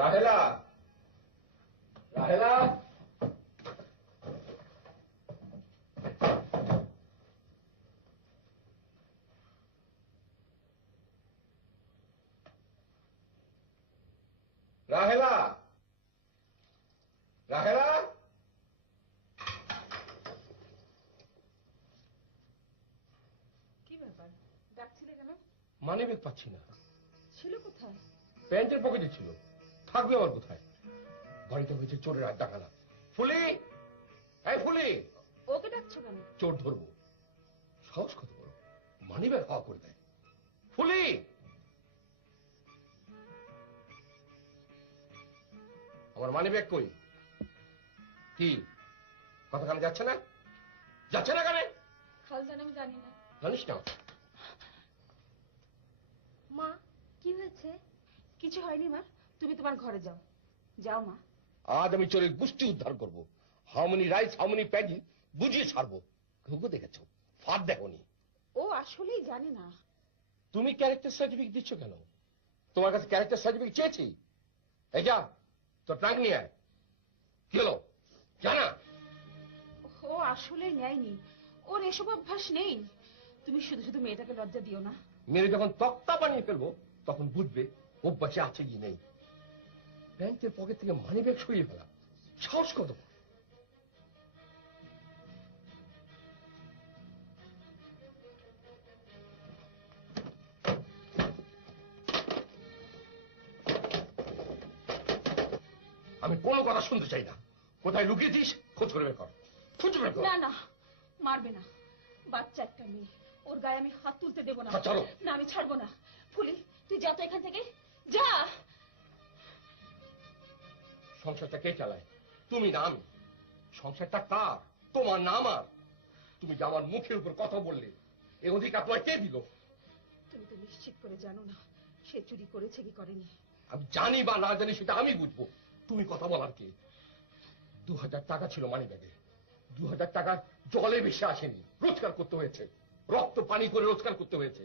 রাহেলা, রাহেলা, রাহেলা, রাহেলা। কি ব্যাপার, ডাকছিলে কেন? মানিব্যাগ পাচ্ছি না। ছিল কোথায়? প্যান্টের পকেটে ছিল, থাকবে আবার কোথায়? বাড়িতে হয়েছে চোরের আড্ডাখানা। ফুলি, এই ফুলি। ওকে ডাকছো কেন? চোর ধরবো। সাহস কত বড়, মানিব্যাগ হাওয়া করে দেয়। ফুলি, আমার মানিব্যাগ কই? কি কথা কানে যাচ্ছে না? যাচ্ছে না কানে? খালজান আমি জানি না। জানিস না? মা কি হয়েছে? কিছু হয়নি মা, তুমি তোমার ঘরে যাও। যাও মা। আজ আমি চোরের গোষ্ঠী উদ্ধার করবো। How many rice how many paddy বুঝিয়ে ছাড়বো। ঘুঘু দেখেছ, ফাঁদ দেখোনি। ও আসলেই জানে না। তুমি ক্যারেক্টার সার্টিফিকেট দিচ্ছ কেন? তোমার কাছে ক্যারেক্টার সার্টিফিকেট চেয়েছি? এই যা, তোর ট্রাঙ্ক নিয়ে আয়। কি হলো জানা? ও আসলে নেয়নি, ওর এসব অভ্যাস নেই। তুমি শুধু শুধু মেয়েটাকে লজ্জা দিও না। মেরে যখন তক্তা বানিয়ে ফেলবো তখন বুঝবে অভ্যাসে আছে কি নেই। প্যান্টের পকেট থেকে মানিব্যাগ সরিয়ে ফেলা, সাহস কত! আমি কোনো কথা শুনতে চাই না। কোথায় লুকিয়েছিস খোঁজ করে বের কর, খুঁজে বের কর। না না, মারবে না, বাচ্চা একটা মেয়ে, ওর গায়ে আমি হাত তুলতে দেবো না। চলো না, আমি ছাড়বো না। ফুলি তুই যা তো এখান থেকে, যা। সংসারটা কে চালায়, তুমি না আমি? সংসারটা কার, তোমার না আমার? তুমি যে আমার মুখের উপর কথা বললে, এই অধিকার তোমার কে দিল? তুমি তো নিশ্চিত করে জানো না সে চুরি করেছে কি করেনি। আমি জানি বা না জানি সেটা আমি বুঝবো, তুমি কথা বলার কে? 2000 টাকা ছিল মানি ব্যাগে। 2000 টাকা জলে ভেসে আসেনি, রোজগার করতে হয়েছে। রক্ত পানি করে রোজগার করতে হয়েছে।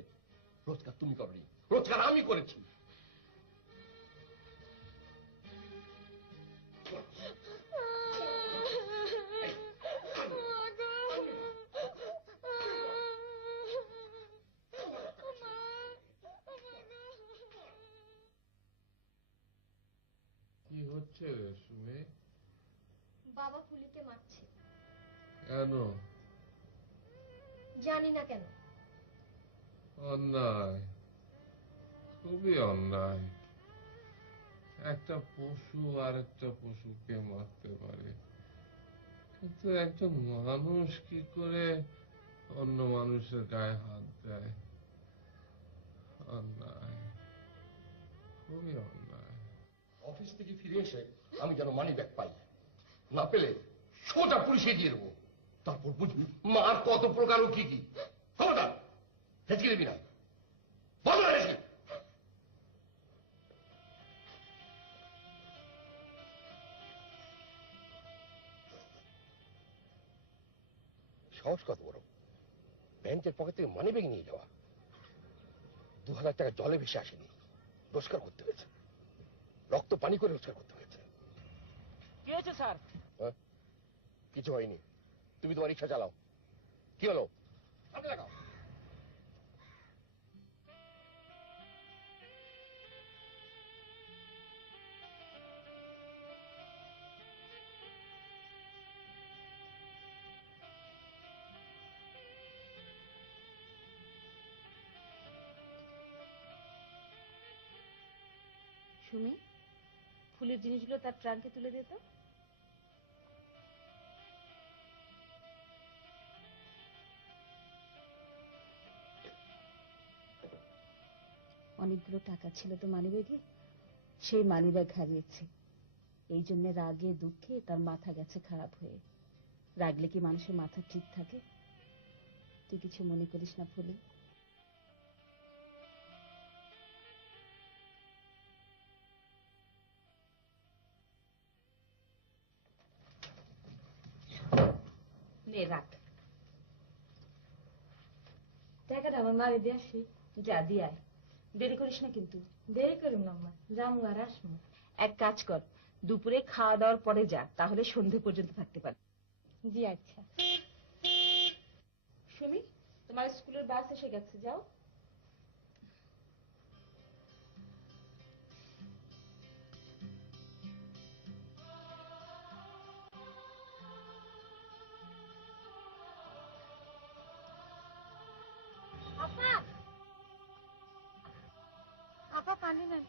রোজগার তুমি করনি, রোজগার আমি করেছি। কি হচ্ছে রে সুমি? বাবা ফুলিকে মারছে। কেন? জানি না কেন। অন্যায়, খুবই অন্যায়। একটা পশু আর একটা পশুকে মারতে পারে, কিন্তু একজন মানুষ কি করে অন্য মানুষের গায়ে হাত দেয়? অন্যায়, খুবই অন্যায়। অফিস থেকে ফিরে এসে আমি যেন মানি ব্যাগ পাই, না পেলে সোজা পুলিশে দিয়ে দেবো। তারপর বুঝবি মার কত প্রকার ও কি কি। খবরদার হেঁচকে দেবি না, বলো হেঁচকে। সাহস কত বড়, প্যান্টের পকেট থেকে মানি ব্যাগ নিয়ে যাওয়া। 2000 টাকা জলে ভেসে আসেনি, রোজগার করতে হয়েছে। রক্ত পানি করে রোজগার করতে হয়েছে। কি হয়েছে স্যার? কিছু হয়নি, তুমি তোমার রিক্সা চালাও। কি হলো? সামনে লাগাও। সুমি, ফুলের জিনিসগুলো তার ট্রাঙ্কে তুলে দে তো। অনেকগুলো টাকা ছিল তো মানিব্যাগে, সেই মানিব্যাগ হারিয়েছে। এই জন্য রাগে দুঃখে তার মাথা গেছে খারাপ হয়ে। রাগলে কি মানুষের মাথা ঠিক থাকে? তুই কিছু মনে করিস না ফুলি। নে রাখ। টাকাটা আমার মারে দিয়ে আসি। যা দিয়ে আয়, দেরি করিস না কিন্তু। দেরি করুন না মা, যামু আর আসমু। এক কাজ কর, দুপুরে খাওয়া দাওয়ার পরে যা, তাহলে সন্ধে পর্যন্ত থাকতে পারবি। জি আচ্ছা। সুমি, তোমার স্কুলের বাস এসে গেছে, যাও। আপা, আপা পানি নেন।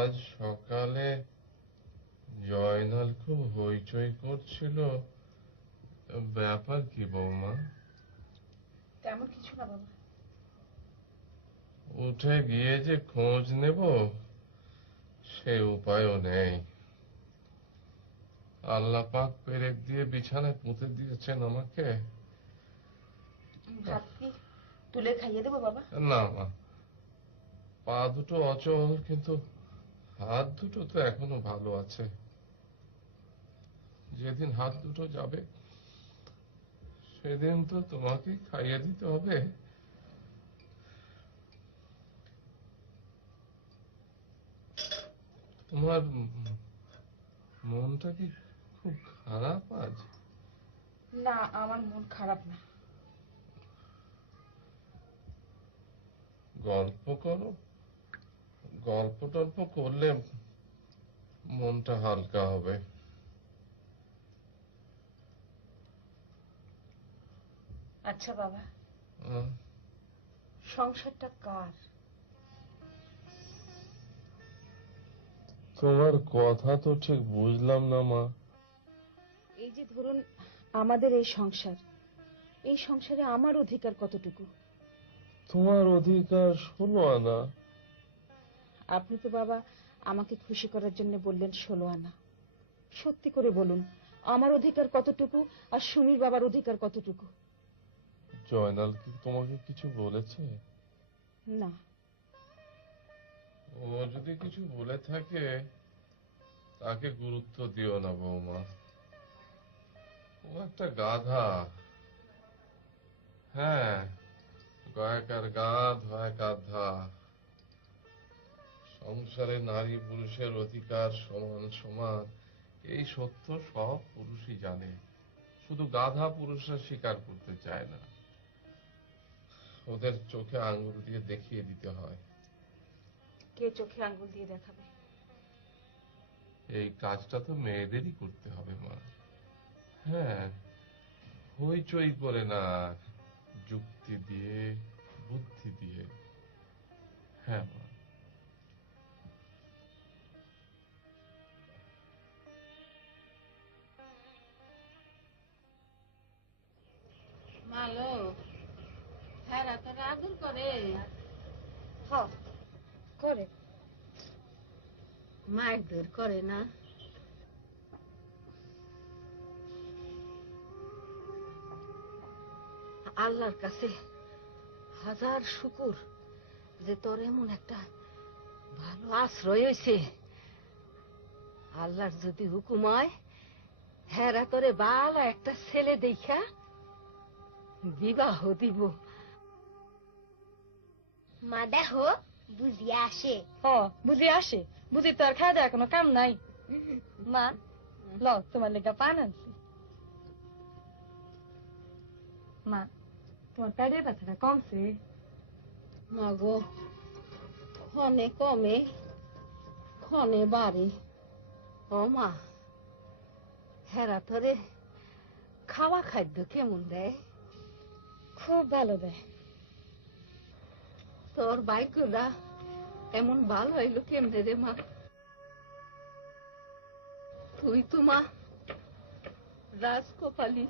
আজ সকালে জয়নাল খুব হইচই করছিল, ব্যাপার কি বৌমা? তেমন কিছু না বাবা। উঠে গিয়ে যে খোঁজ নেব সে উপায়ও নেই। আল্লাহ পাক পেরেক দিয়ে বিছানায় পুঁতে দিয়েছেন আমাকে। ভাত কি তুলে খাইয়ে দেবো বাবা? না মা, পা দুটো অচল, কিন্তু হাত দুটো তো এখনো ভালো আছে। যেদিন হাত দুটো যাবে সেদিন তো তোমাকে খাইয়ে দিতে হবে। তোমার মনটা কি খুব খারাপ আজ? না, আমার মন খারাপ না। গল্প করো, গল্প টল্প করলে মনটা হালকা হবে। আচ্ছা বাবা, আহ, সংসারটা কার? তোমার কথা তো ঠিক বুঝলাম না মা। এই যে ধরুন, আমাদের এই সংসার, এই সংসারে আমার অধিকার কতটুকু? তোমার অধিকার 16 আনা। আপনি তো বাবা আমাকে খুশি করার জন্য বললেন 16 আনা। সত্যি করে বলুন, আমার অধিকার কতটুকু আর সুমির বাবার অধিকার কতটুকু? জয়নাল কি তোমাকে কিছু বলেছে? না। ও যদি কিছু বলে থাকে তাকে গুরুত্ব দিও না বৌমা। ও একটা গাধা। হ্যাঁ, গয়াকার গাধ হয় গাধা। সংসারে নারী পুরুষের অধিকার সমান সমান এই সত্য সব পুরুষই জানে, শুধু গাধা পুরুষরা স্বীকার করতে চায় না। ওদের চোখে আঙ্গুল দিয়ে দেখিয়ে দিতে হয়। কে চোখে আঙ্গুল দিয়ে দেখাবে? এই কাজটা তো মেয়েদেরই করতে হবে মা। হ্যাঁ, হইচই করে না, যুক্তি দিয়ে, বুদ্ধি দিয়ে। হ্যাঁ মা। মালো, হ্যাঁ তোরা আদর করে? হ করে। মায়ের দূর করে না? আল্লাহর কাছে হাজার শুকুর যে তোর এমন একটা ভালো আশ্রয় হয়েছে। আল্লাহর যদি হুকুম হয়, হেরা তোরে বালা একটা ছেলে দেখা বিবাহ দিব। মা দেখো বুঝিয়ে আসে। হ বুঝি আসে, বুঝি তো আর খাওয়া দেওয়া কোনো কাম নাই। মা ল তোমার লেগা পান আনছি। মা তোমার পেটের ব্যথাটা কমছে? মাগো, ক্ষণে কমে ক্ষণে বাড়ে। ও মা, হেরা তোরে খাওয়া খাদ্য কেমন দেয়? খুব ভালো দেয়। তোর ভাগ্যটা এমন ভালো হইলো কেমনে রে মা? তুই তো মা রাজকপালি।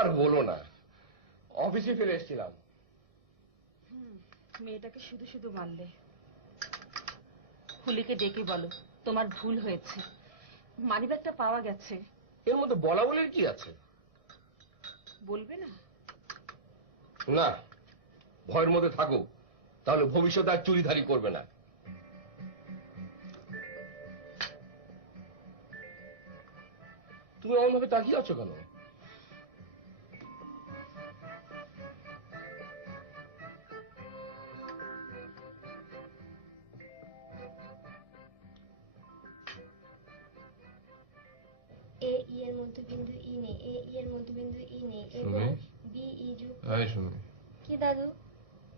আর বলো না, অফিসে ফিরে এসেছিলাম। মেয়েটাকে শুধু শুধু মানলে। হুলিকে ডেকে বলো তোমার ভুল হয়েছে, মানিব্যাগটা পাওয়া গেছে। এর মধ্যে বলা বলির কি আছে? বলবে না? না, ভয়ের মধ্যে থাকো, তাহলে ভবিষ্যতে আর চুরিধারি করবে না। তুমি অমনভাবে তাকিয়ে আছো কেন? এ ই এর মধ্যবিন্দু ই নে, এ ই এর মধ্যবিন্দু ই নে এবং সুমি? বি ই যুগ। এই শুনি, কি দাদু?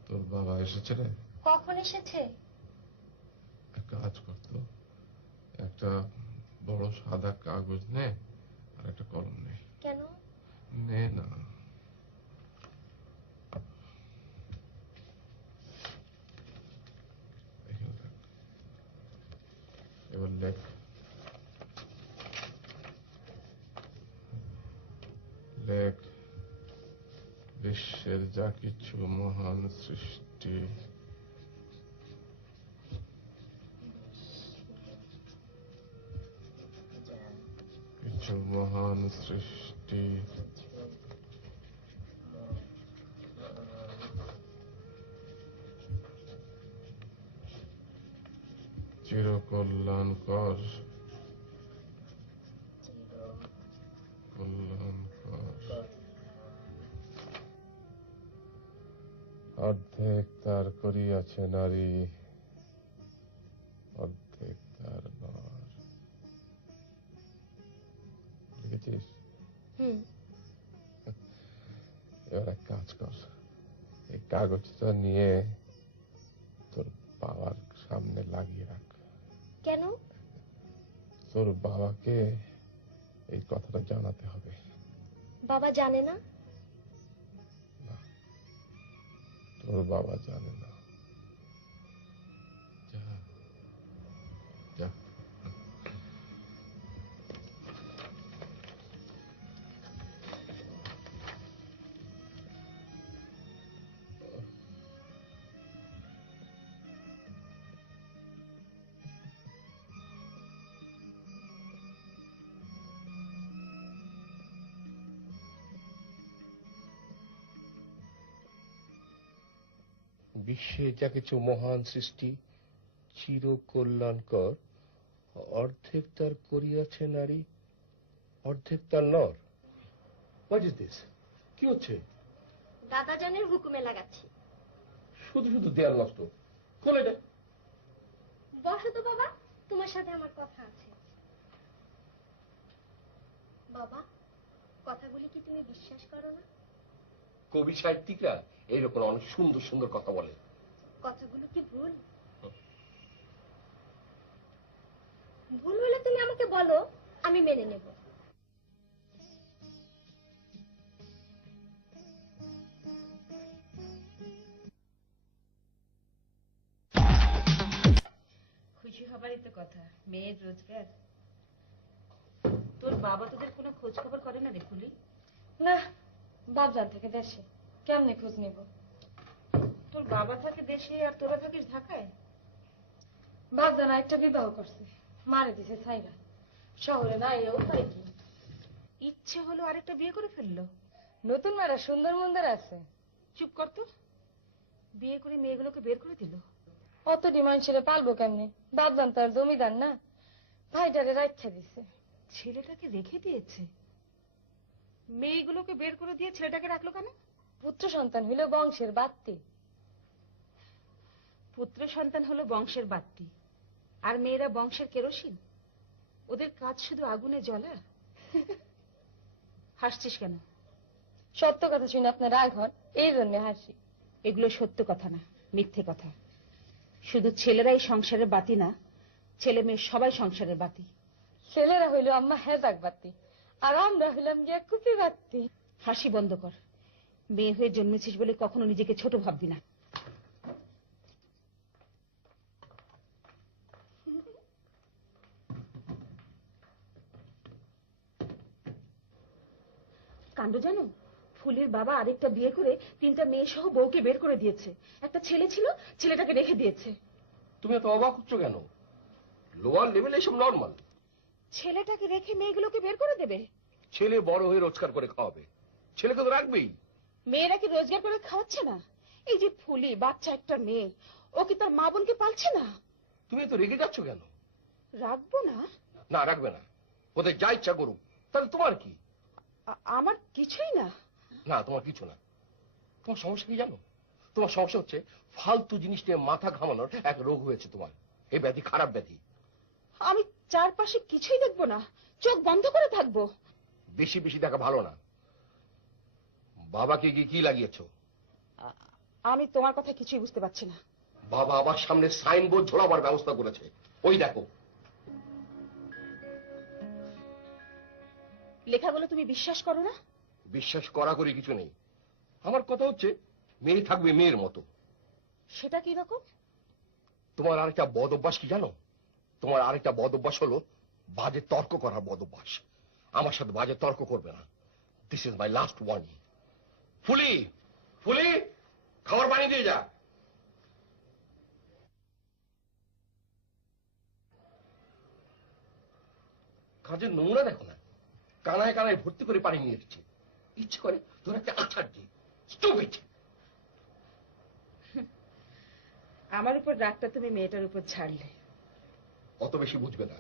তোর বাবা এসেছে রে। কখন এসেছে? এক কাজ করতো, একটা বড় সাদা কাগজ নে আর একটা কলম নে। কেন? নে না। এখানে রাখ। এবার লেখ। লেখ, বিশ্বের যা কিছু মহান সৃষ্টি, কিছু মহান সৃষ্টি চিরকল্যাণকর, কল্যাণকর। অর্ধেক তার করিয়াছে নারী, অর্ধেক তার নর। লিখেছিস? এবার এক কাজ কর, এই কাগজটা নিয়ে তোর বাবার সামনে লাগিয়ে রাখ। কেন? তোর বাবাকে এই কথাটা জানাতে হবে। বাবা জানে না? না, তোর বাবা জানে না। যা যা। বিশ্বে যা কিছু মহান সৃষ্টি চির কল্যাণকর, অর্ধেক তার করিয়াছে নারী, অর্ধেক তার নর। What is this? কি হচ্ছে? দাদাজানের হুকুমে লাগাচ্ছি। শুধু শুধু দেয়াল নষ্ট। খোলে এটা। বসো তো বাবা, তোমার সাথে আমার কথা আছে। বাবা, কথাগুলি কি তুমি বিশ্বাস করো না? কবি সাহিত্যিকরা এইরকম অনেক সুন্দর সুন্দর কথা বলে। কথাগুলো কি ভুল? ভুল হলে তুমি আমাকে বলো, আমি মেনে নেব। খুশি হবারই তো কথা, মেয়ের রোজগার। তোর বাবা তোদের কোনো খোঁজ খবর করে না রে ফুলি? না, বাপজান থেকে দেশে, কেমনে খোঁজ নেব? তোর বাবা থাকে দেশে আর তোরা থাকিস ঢাকায়? বাপজান একটা বিবাহ করছে, মারে দিছে ছাইরা। শহরে না এও উপায় কি? ইচ্ছে হলো আরেকটা বিয়ে করে ফেললো। নতুন মারা সুন্দর মন্দির আছে। চুপ কর তো। বিয়ে করে মেয়েগুলোকে বের করে দিল। অত ডিমান্ড ছেড়ে পালবো কেমনে? বাপজান তার জমিদার না, ভাইটারে রাখা দিছে। ছেলেটাকে রেখে দিয়েছে? মেয়েগুলোকে বের করে দিয়ে ছেলেটাকে রাখলো কেন? পুত্র সন্তান হইল বংশের বাত্তি। পুত্র সন্তান হলো বংশের বাত্তি, আর মেয়েরা বংশের কেরোসিন। ওদের কাজ শুধু আগুনে জ্বলা। হাসছিস কেন? সত্য কথা শুনে আপনার রাগ হন, এই জন্য হাসি। এগুলো সত্য কথা না, মিথ্যে কথা। শুধু ছেলেরাই সংসারের বাতি না, ছেলে মেয়ে সবাই সংসারের বাতি। ছেলেরা হইল আম্মা হেজাক বাতি, আর আমরা হইলাম গিয়া কুপি বাতি। হাসি বন্ধ কর। মেয়ে হয়ে জন্মেছিস বলে কখনো নিজেকে ছোট ভাববি না। কাণ্ড জানো, ফুলের বাবা আরেকটা বিয়ে করে 3টা মেয়ে সহ বউকে বের করে দিয়েছে। একটা ছেলে ছিল, ছেলেটাকে রেখে দিয়েছে। তুমি এত অবাক হচ্ছ কেন? লোয়ার লেভেলে এসব নর্মাল। ছেলেটাকে রেখে মেয়েগুলোকে বের করে দেবে? ছেলে বড় হয়ে রোজগার করে খাওয়াবে, ছেলেকে তো রাখবেই। মেয়েরা কি রোজগার করে খাওয়াচ্ছে না? এই যে ফুলি বাচ্চা একটা মেয়ে, ও কি তার মা বোনকে পালছে না? তুমি তো রেগে যাচ্ছ কেন? রাখবো না? না, রাখবে না। ওদের যা ইচ্ছা করুক, তাহলে তোমার কি? আমার কিছুই না। না, তোমার কিছু না। তোমার সমস্যা কি জানো? তোমার সমস্যা হচ্ছে ফালতু জিনিস নিয়ে মাথা ঘামানোর এক রোগ হয়েছে তোমার। এই ব্যাধি খারাপ ব্যাধি। আমি চারপাশে কিছুই দেখবো না, চোখ বন্ধ করে থাকবো। বেশি বেশি দেখা ভালো না। বাবাকে গিয়ে কি লাগিয়েছো? আমি তোমার কথা কিছুই বুঝতে পারছি না। বাবা আবার সামনে সাইনবোর্ড ঝোলাবার ব্যবস্থা করেছে, ওই দেখো। লেখাগুলো তুমি বিশ্বাস করো না? বিশ্বাস করা করি কিছু নেই। আমার কথা হচ্ছে মেয়ে থাকবে মেয়ের মতো। সেটা কি রকম? তোমার আরেকটা বদ অভ্যাস কি জানো? তোমার আরেকটা বদ অভ্যাস হলো বাজে তর্ক করার বদ অভ্যাস। আমার সাথে বাজে তর্ক করবে না। This is my last warning. ফুলি, ফুলি, খাবার পানি দিয়ে যা। কাজের নোংরা দেখো না, কানায় কানায় ভর্তি করে পানি নিয়ে এসেছে। ইচ্ছে করে তোর একটা আছাড় দিই। স্টুপিড। আমার উপর রাগটা তুমি মেয়েটার উপর ছাড়লে। অত বেশি বুঝবে না,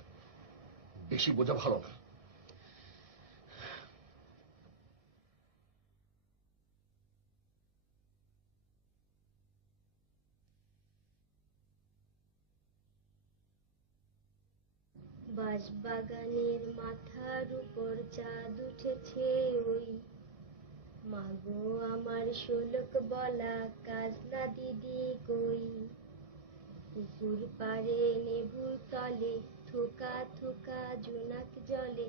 বেশি বোঝা ভালো না। বাঁশবাগানের মাথার উপর চাঁদ উঠেছে ওই, মাগো আমার শোলক বলা কাজলা দিদি কই। পুকুর পাড়ে নেবুর তলে থোকা থোকা জোনাক জলে,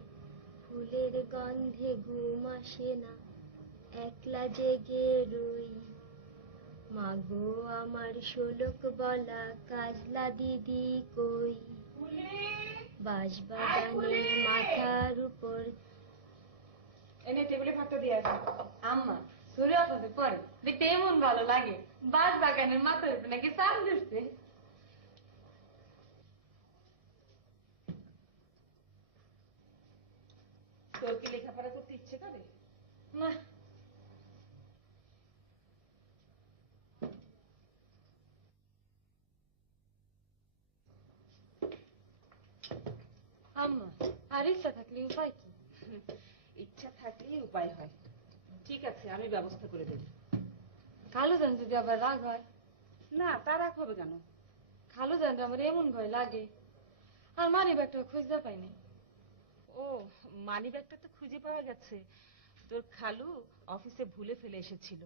ফুলের গন্ধে ঘুম আসে না, একলা জেগে রই। মাগো আমার শোলক বলা কাজলা দিদি কই। বাঁশবাগানের মাথার উপর। এনে টেবিলে ভাতটা দিয়ে আসো। আম্মা, সূর্য আসাতে পরে দেখতে এমন ভালো লাগে, বাস বাগানের মাথার উপর নাকি চাঁদ উঠছে। তোর কি লেখাপড়া করতে ইচ্ছে করে? না, আম্মা আর ইচ্ছা থাকলে উপায় কি? ইচ্ছা থাকলেই উপায় হয়। ঠিক আছে, আমি ব্যবস্থা করে দেব। খালুজান যদি আবার রাগ হয়? না, তা রাগ হবে কেন? খালুজান আমার এমন ভয় লাগে, আর মানি ব্যাগটা খুঁজতে পাইনি। ও, মানিব্যাগটা তো খুঁজে পাওয়া গেছে। তোর খালু অফিসে ভুলে ফেলে এসেছিল।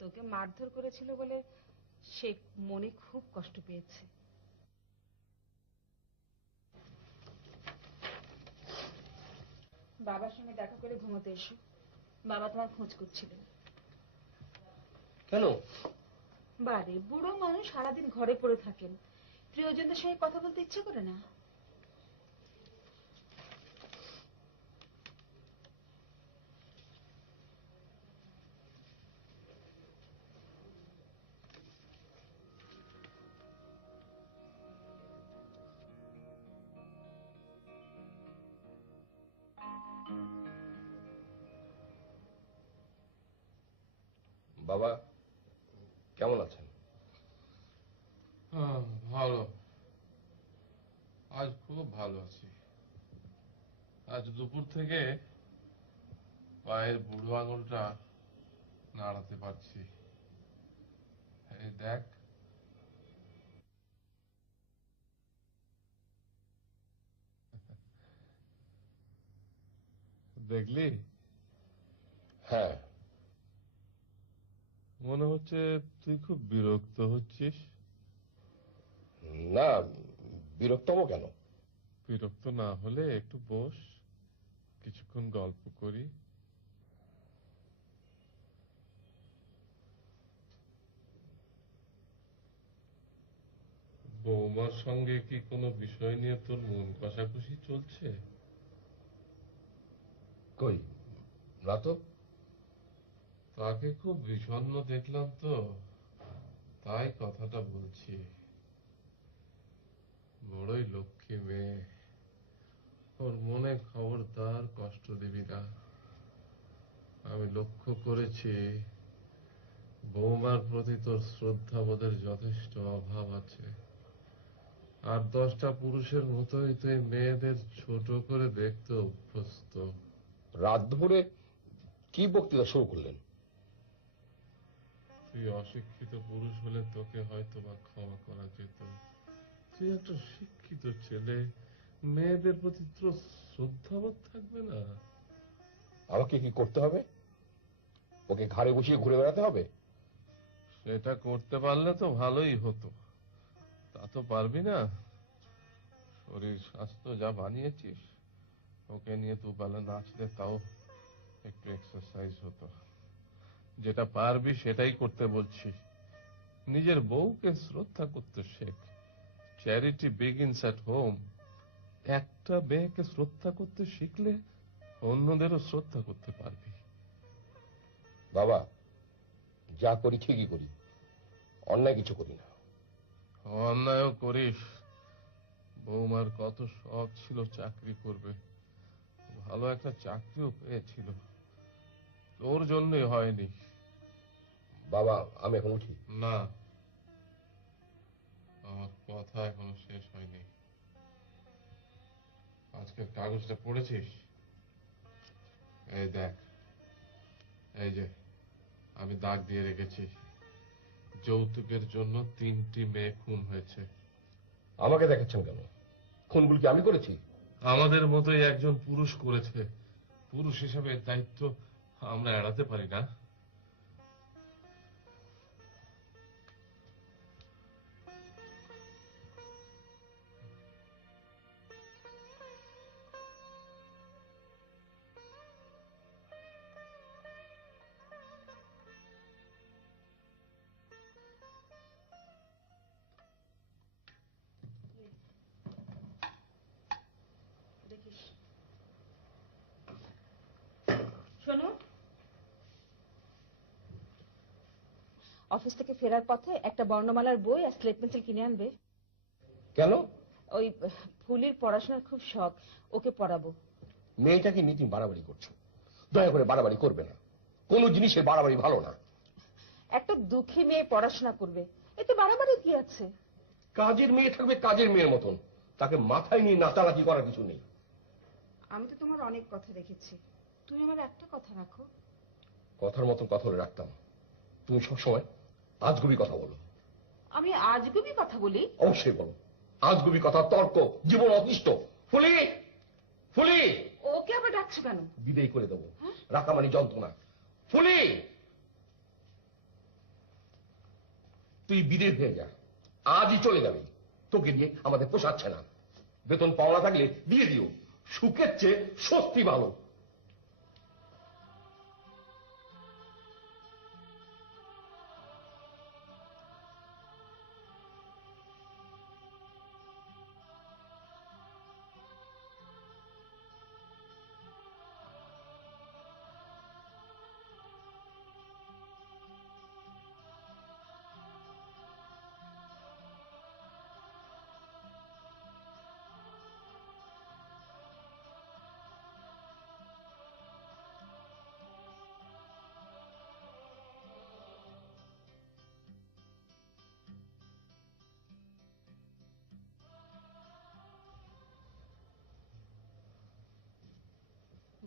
তোকে মারধর করেছিল বলে সে মনে খুব কষ্ট পেয়েছে। বাবার সঙ্গে দেখা করে ঘুমোতে এসো। বাবা তোমার খোঁজ করছিলেন। কেন? বারে, বুড়ো মানুষ সারাদিন ঘরে পড়ে থাকেন, প্রিয়জনদের সঙ্গে কথা বলতে ইচ্ছে করে না? বাবা কেমন আছেন? ভালো, আজ খুব ভালো আছি। আজ দুপুর থেকে পায়ের বুড়ো আঙুলটা নাড়াতে পারছি। এই দেখ। দেখলি? হ্যাঁ। মনে হচ্ছে তুই খুব বিরক্ত হচ্ছিস। না, বিরক্ত হবো কেন? বিরক্ত না হলে একটু বস, কিছুক্ষণ গল্প করি। বৌমার সঙ্গে কি কোনো বিষয় নিয়ে তোর মন কষাকষি চলছে? কই না তো। তাকে খুব বিষণ্ণ দেখলাম তো, তাই কথাটা বলছি। বড়ই লক্ষ্মী মেয়ে, ওর মনে খবরদার কষ্ট দিবি না। আমি লক্ষ্য করেছি বৌমার প্রতি তোর শ্রদ্ধাবোধের যথেষ্ট অভাব আছে। আর 10টা পুরুষের মতোই তুই মেয়েদের ছোট করে দেখতে অভ্যস্ত। রাত দুপুরে কি বক্তৃতা শুরু করলেন? তুই অশিক্ষিত পুরুষ হলে তোকে হয়তো বা ক্ষমা করা যেত। তুই একটা শিক্ষিত ছেলে, মেয়েদের প্রতি তোর শ্রদ্ধাবোধ থাকবে না? আমাকে কি করতে হবে? ওকে ঘাড়ে বসিয়ে ঘুরে বেড়াতে হবে? সেটা করতে পারলে তো ভালোই হতো, তা তো পারবি না। শরীর স্বাস্থ্য যা বানিয়েছিস, ওকে নিয়ে দুবেলা নাচলে তাও একটু এক্সারসাইজ হতো। যেটা পারবি সেটাই করতে বলছি। নিজের বউকে শ্রদ্ধা করতে Sheikh. Charity begins at home. একটা মেয়েকে শ্রদ্ধা করতে শিখলে অন্যদেরও শ্রদ্ধা করতে পারবি। বাবা, যা করি ঠিকই করি, অন্যায় কিছু করি না। অন্যায়ও করিস। বৌমার কত শখ ছিল চাকরি করবে, ভালো একটা চাকরিও পেয়েছিল, তোর জন্যই হয়নি। বাবা, আমি এখন উঠি। না, আমার কথা এখনো শেষ হয়নি। আজকের কাগজটা পড়েছিস? এই দেখ, এই যে আমি দাগ দিয়ে রেখেছি, যৌতুকের জন্য 3টি মেয়ে খুন হয়েছে। আমাকে দেখাচ্ছেন কেন? খুনগুলো কি আমি করেছি? আমাদের মতোই একজন পুরুষ করেছে। পুরুষ হিসেবে এর দায়িত্ব আমরা এড়াতে পারি না। দেখিস। শোনো, অফিস থেকে ফেরার পথে একটা বর্ণমালার বই আর স্লেট পেন্সিল কিনে আনবে। কেন? ওই ফুলির পড়াশোনার খুব শখ, ওকে পড়াবো। মেয়েটা কি নীতি বাড়াবাড়ি করছো? দয়া করে বাড়াবাড়ি করবে না, কোনো জিনিসের বাড়াবাড়ি ভালো না। একটা দুঃখী মেয়ে পড়াশোনা করবে, এতে বাড়াবাড়ি কি আছে? কাজের মেয়ে থাকবে কাজের মেয়ের মতন, তাকে মাথায় নিয়ে নাচানাচি করার কিছু নেই। আমি তো তোমার অনেক কথা রেখেছি, তুমি আমার একটা কথা রাখো। কথার মতন কথা বলে রাখতাম, তুমি সবসময় আজগুবি কথা বলো। আমি আজগুবি কথা বলি? অবশ্যই বলো, আজগুবি কথা, তর্ক, জীবন অতিষ্ঠ। ফুলি, ফুলি, ওকে আবার ডাকছো কেন? বিদেয় করে দেবো, রাখা মানে যন্ত্রণা। ফুলি, তুই বিদেয় হয়ে যা, আজই চলে যাবে। তোকে দিয়ে আমাদের পোষাচ্ছে না। বেতন পাওনা থাকলে দিয়ে দিও, সুখের চেয়ে স্বস্তি ভালো।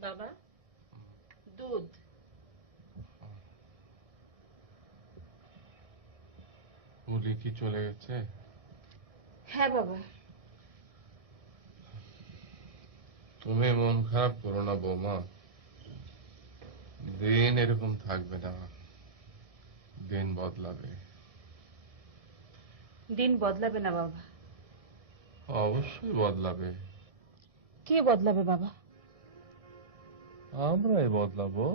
বাবা, দুধ। ফুলি কি চলে গেছে? হ্যাঁ বাবা। তুমি মন খারাপ করো না বৌমা, দিন এরকম থাকবে না, দিন বদলাবে। দিন বদলাবে না বাবা। অবশ্যই বদলাবে, কে বদলাবে বাবা? আমরাই বদলাবো।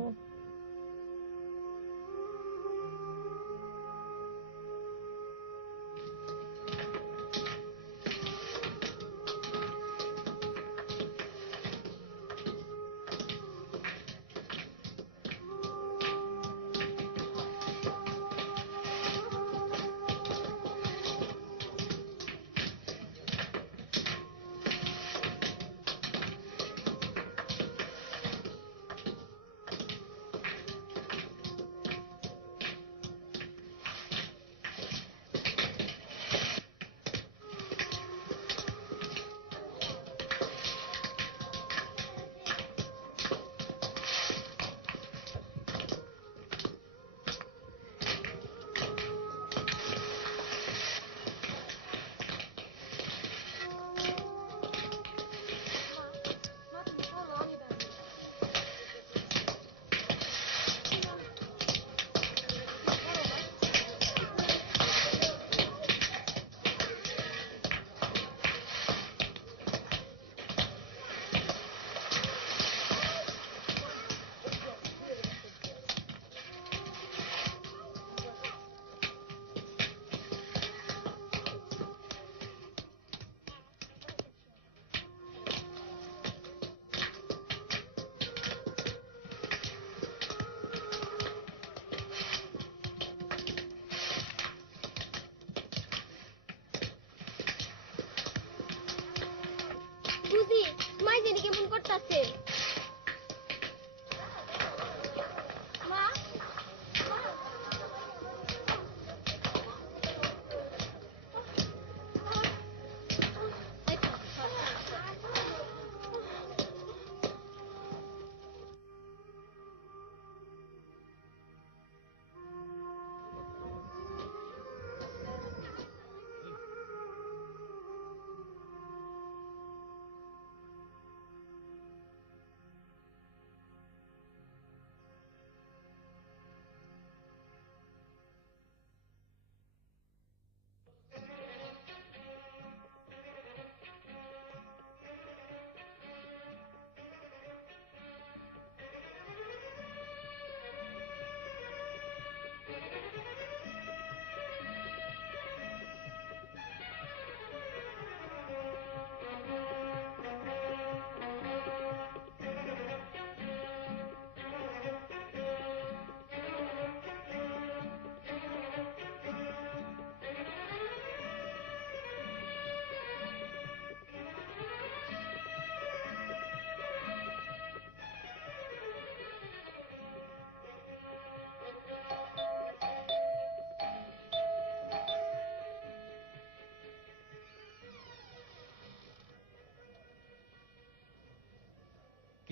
বুঝি মাই জানি কেমন করতেছে। মা,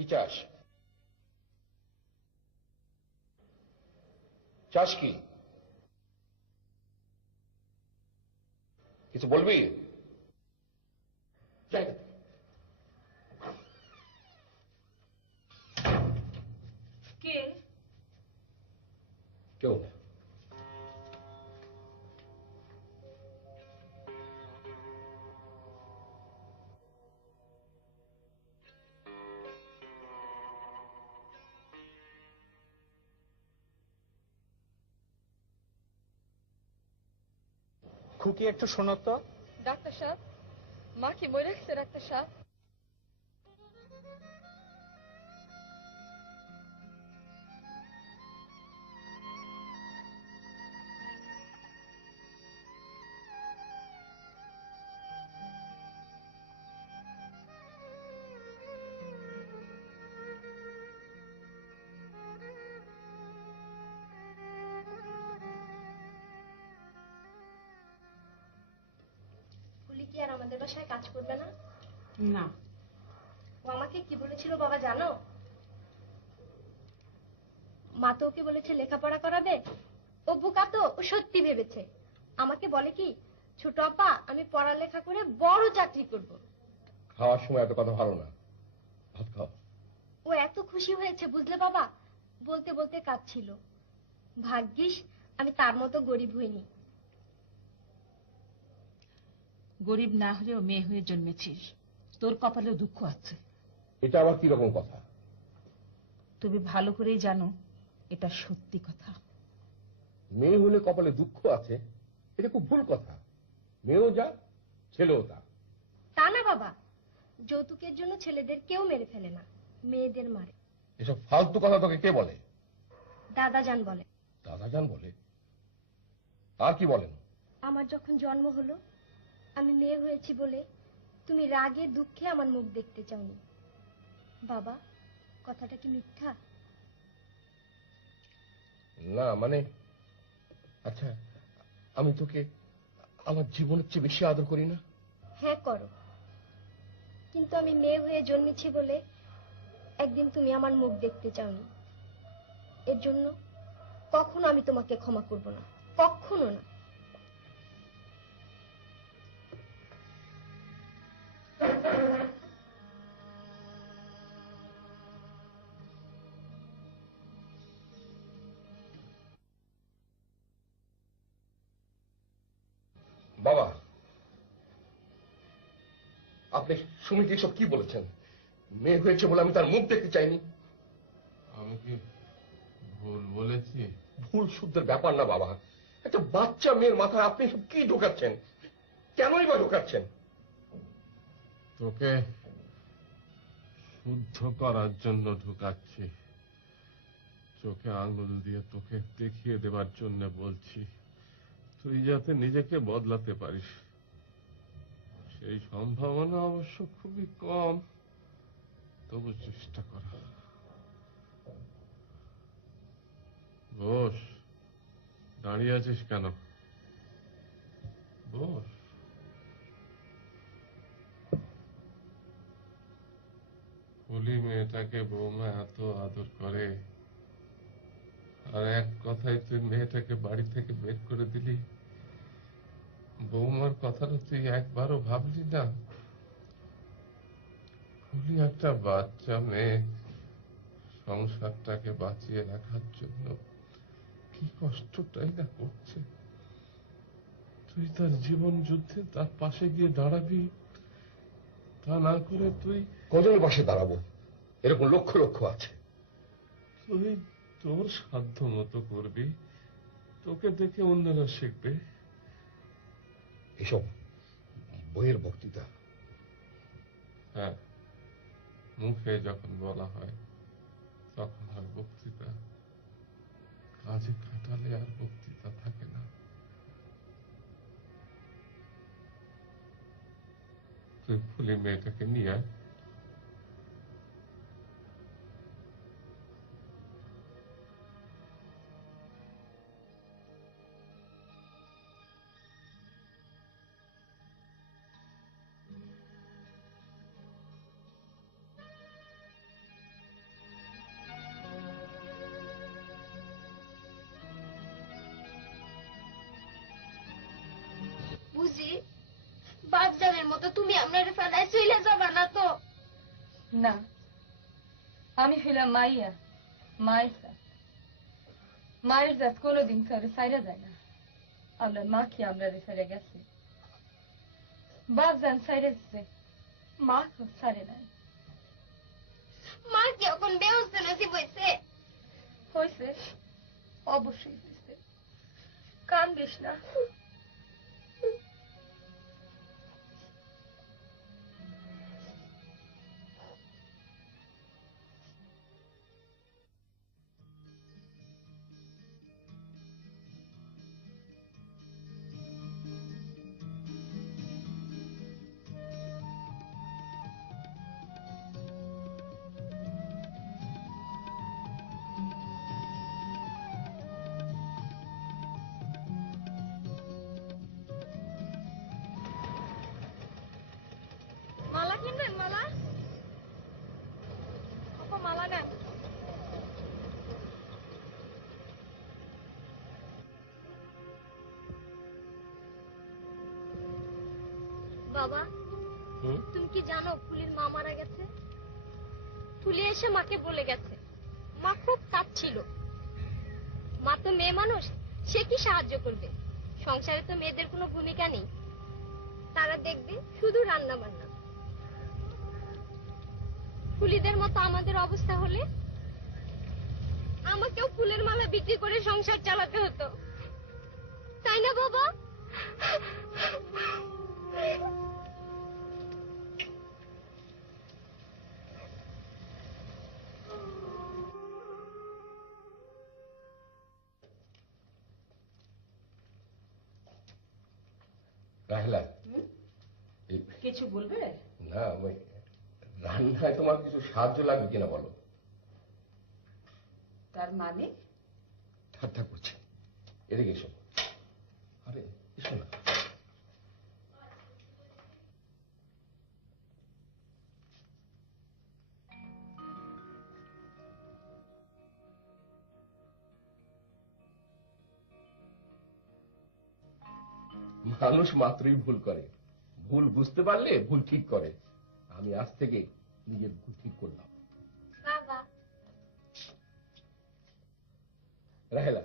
কি চাস? চাস কি? কিছু বলবি? যাই না। কে? কেউ না। খুকি একটু শোনো তো। ডাক্তার সাহেব, মা কি মরে গেছে ডাক্তার সাহেব? ফুলি কি আর আমাদের বাসায় কাজ করবে না? না। ও আমাকে কি বলেছিল বাবা জানো? মা তো ওকে বলেছে লেখাপড়া করাবে। ও বোকা তো, ও সত্যি ভেবেছে। আমাকে বলে কি, ছোট আপা আমি পড়ালেখা করে বড় চাকরি করব। খাওয়ার সময় এত কথা ভালো না, ভাত খাও। ও এত খুশি হয়েছে বুঝলে বাবা, বলতে বলতে কাঁদছিল। ভাগ্যিস আমি তার মতো গরিব হইনি। গরিব না হলেও মেয়ে হয়ে জন্মেছিস, তোর কপালেও দুঃখ আছে। এটা আবার কি রকম কথা? তুমি ভালো করেই জানো এটা সত্যি কথা। মেয়ে হলে কপালে দুঃখ আছে, এটা খুব ভুল কথা। মেয়েও যা, ছেলেও তা। তা না বাবা, যৌতুকের জন্য ছেলেদের কেউ মেরে ফেলে না, মেয়েদের মারে। এসব ফালতু কথা তোকে কে বলে? দাদাজান বলে। দাদাজান বলে? আর কি বলেন? আমার যখন জন্ম হলো, আমি মেয়ে হয়েছি বলে তুমি রাগে দুঃখে আমার মুখ দেখতে চাওনি। বাবা, কথাটা কি মিথ্যা? না মানে, আচ্ছা আমি তোকে আমার জীবনের চেয়ে বেশি আদর করি না? হ্যাঁ করো, কিন্তু আমি মেয়ে হয়ে জন্মেছি বলে একদিন তুমি আমার মুখ দেখতে চাওনি। এর জন্য কখনো আমি তোমাকে ক্ষমা করব না, কখনো না। বাবা, আপনি সুমিকে এসব কি বলেছেন? মেয়ে হয়েছে বলে আমি তার মুখ দেখতে চাইনি। আমি কি ভুল বলেছি? ভুল শুদ্ধের ব্যাপার না বাবা। একটা বাচ্চা মেয়ের মাথায় আপনি সব কি ঢোকাচ্ছেন? কেনই বা ঢোকাচ্ছেন? তোকে শুদ্ধ করার জন্য ঢুকাচ্ছি। চোখে আঙুল দিয়ে তোকে দেখিয়ে দেবার জন্য বলছি, তুই যাতে নিজেকে বদলাতে পারিস। সেই সম্ভাবনা অবশ্য খুবই কম, তবু চেষ্টা কর। বস, দাঁড়িয়ে আছিস কেন? বস। ফুলি মেয়েটাকে বৌমা এত আদর করে, আর এক কথায় তুই মেয়েটাকে বাড়ি থেকে বের করে দিলি। বৌমার কথাটা তুই একবারও ভাবলি না? ফুলি একটা বাচ্চা মেয়ে, সংসারটাকে বাঁচিয়ে রাখার জন্য কি কষ্টটাই না করছে। তুই তার জীবন যুদ্ধে তার পাশে গিয়ে দাঁড়াবি, তা না করে তুই কজনের পাশে দাঁড়াবো? এরকম লক্ষ লক্ষ আছে। তুই তোর সাধ্য মতো করবি, তোকে দেখে অন্যরা শিখবে। এসব বইয়ের বক্তৃতা। হ্যাঁ, মুখে যখন বলা হয় তখন হয় বক্তৃতা, কাজে খাটালে আর বক্তৃতা থাকে না। তুই ফুলি মেয়েটাকে নিয়ে আয়। মতো তুমি আপনার ফেলায় চলে যাবা না তো? না, আমি হইলাম মাইয়া, মায়ের জাত। মায়ের জাত কোনোদিন সরে সাইরা যায় না। আপনার মা কি আমরা সাইরে গেছে? বাপ যান সাইরে দিচ্ছে, মা তো সারে নাই। মা কি এখন বেউস্তে নসিব হয়েছে? হয়েছে, অবশ্যই হয়েছে। কান্দিস না। মালা কিনবেন? মালা আপা, মালা নেন। বাবা, তুমি কি জানো ফুলির মা মারা গেছে? ফুলি এসে মাকে বলে গেছে। মা খুব কাঁদছিল। মা তো মেয়ে মানুষ, সে কি সাহায্য করবে? সংসারে তো মেয়েদের কোনো ভূমিকা নেই। তারা দেখবে শুধু রান্না বান্না। ফুলিদের মতো আমাদের অবস্থা হলে আমাকেও ফুলের মালা বিক্রি করে সংসার চালাতে হতো, তাই না বাবা? রাহেলা, কিছু বলবে? না ওই রান্নায় তোমার কিছু সাহায্য লাগবে কিনা বলো। তার মানে? ঠাট্টা করছি, এদিকে এসো। আরে এসো না। মানুষ মাত্রই ভুল করে, ভুল বুঝতে পারলে ভুল ঠিক করে। আমি আজ থেকে নিজের ভুল ঠিক করলাম। বাবা, রাহেলা,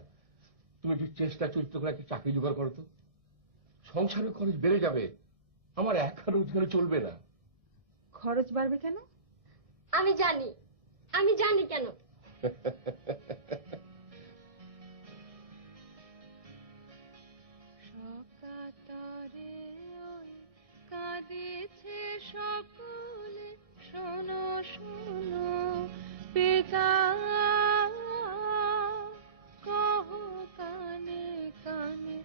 তুমি একটু চেষ্টা চরিত্র করে একটা চাকরি জোগাড় করো তো। সংসারের খরচ বেড়ে যাবে, আমার একা রোজগারে চলবে না। খরচ বাড়বে কেন? আমি জানি, আমি জানি কেন। সকাতরে ওই কাঁদিছে সকলে, শোনো শোনো পিতা, কহ কানে কানে,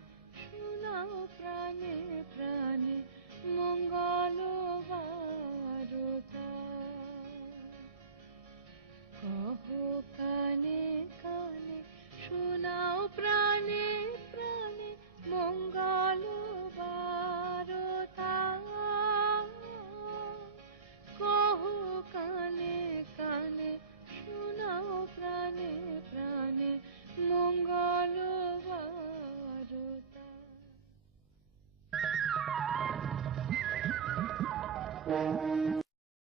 শোনাও প্রাণে প্রাণে মঙ্গল বারতা। কহ কানে কানে, শোনাও প্রাণে প্রাণে মঙ্গল বারতা। কহ কানে কানে, শোনাও প্রাণে প্রাণে মঙ্গল বারতা।